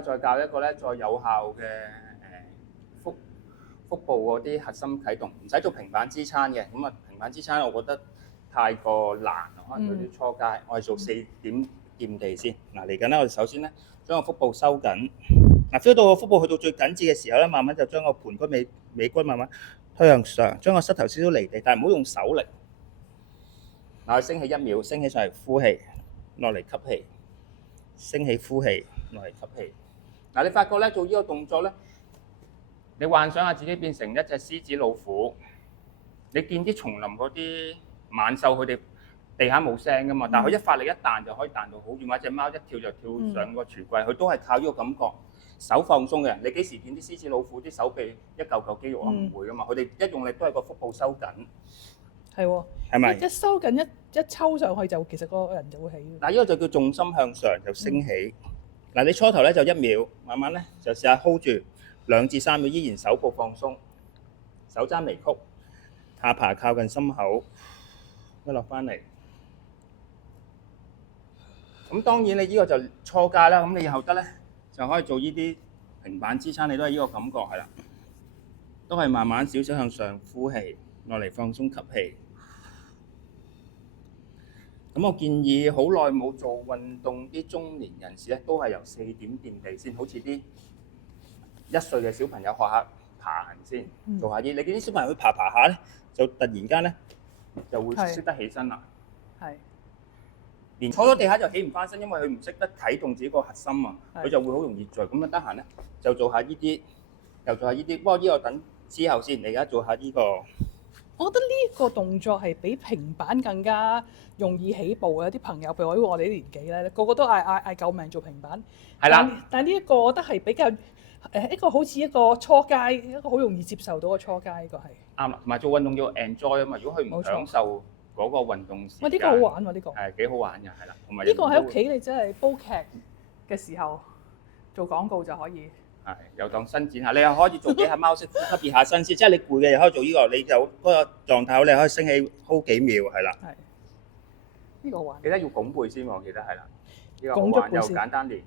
再教一個咧，再有效嘅腹部嗰啲核心啟動，唔使做平板支撐嘅。咁啊，平板支撐我覺得太過難，可能對啲初階。我哋做4點掂地先。嗱，嚟緊咧，我哋首先咧將個腹部收緊。嗱 ，feel 到個腹部去到最緊緻嘅時候咧，慢慢就將個盤骨尾骨慢慢推向上，將個膝頭少少離地，但係唔好用手力。嗱，升起1秒，升起上嚟呼氣，落嚟吸氣，升起呼氣，落嚟吸氣。嗱，你發覺咧做呢個動作咧，你幻想下自己變成一隻獅子老虎，你見啲叢林嗰啲猛獸佢哋地下冇聲噶嘛，但係佢一發力一彈就可以彈到好遠，或者隻貓一跳就跳上個櫥櫃，佢都係靠呢個感覺。手放鬆嘅，你幾時見啲獅子老虎啲手臂一嚿嚿肌肉啊？唔會噶嘛，佢哋一用力都係個腹部收緊。係喎，係咪？一收緊一抽上去就其實個人就會起。嗱，呢個就叫重心向上就升起。嗱，你初頭咧就1秒，慢慢咧就試下 hold 住2至3秒，依然手部放鬆，手踭微曲，下巴靠近心口，一落翻嚟。咁當然你呢個就初階啦，咁你以後得咧就可以做呢啲平板支撐，你都係呢個感覺係啦，都係慢慢少少向上呼氣，落嚟放鬆吸氣。咁我建議好耐冇做運動啲中年人士咧，都係由4點掂地先，好似啲1歲嘅小朋友學下爬行先，做下啲。你見啲小朋友去爬下咧，就突然間咧就會識得起身啦。係。連坐咗地下就起唔翻身，因為佢唔識得啟動自己個核心啊，佢就會好容易墜。咁啊，得閒咧就做下呢啲，又做下呢啲。不過呢個等之後先，你而家做下呢個。我覺得呢個動作係比平板更加容易起步嘅。有啲朋友，譬如我哋啲年紀咧，個個都嗌救命做平板。係啦。但呢一個我覺得係比較一個好似一個初階，一個好容易接受到嘅初階，呢個係。啱啦，同埋做運動要 enjoy 啊嘛。如果佢唔享受嗰個運動時間，呢個好玩喎，呢個係幾好玩嘅，係啦。同埋呢個喺屋企你真係煲劇嘅時候做廣告就可以。係，又當伸展下，你又可以做幾下貓式呼吸，熱下身先。即係你攰嘅又可以做呢個，你就嗰個狀態好，你可以升起 hold 幾秒，係啦。係。呢個好玩。記得要拱背先喎，我記得係啦。呢個好玩又簡單練。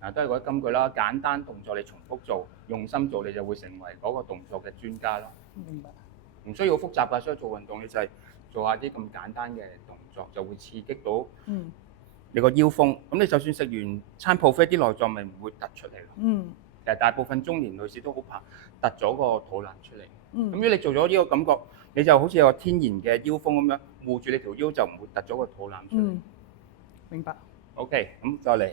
嗱，都係嗰金句啦，簡單動作你重複做，用心做，你就會成為嗰個動作嘅專家咯。明白。唔需要複雜㗎，所以做運動你就係做下啲咁簡單嘅動作，就會刺激到你個腰峰。咁你就算食完餐 buffet 啲內臟咪唔會突出嚟咯。其實大部分中年女士都好怕突咗個肚腩出嚟。咁如果你做咗呢個感覺，你就好似有個天然嘅腰峰咁樣護住你條腰，就唔會突咗個肚腩出嚟。明白。OK，咁再嚟。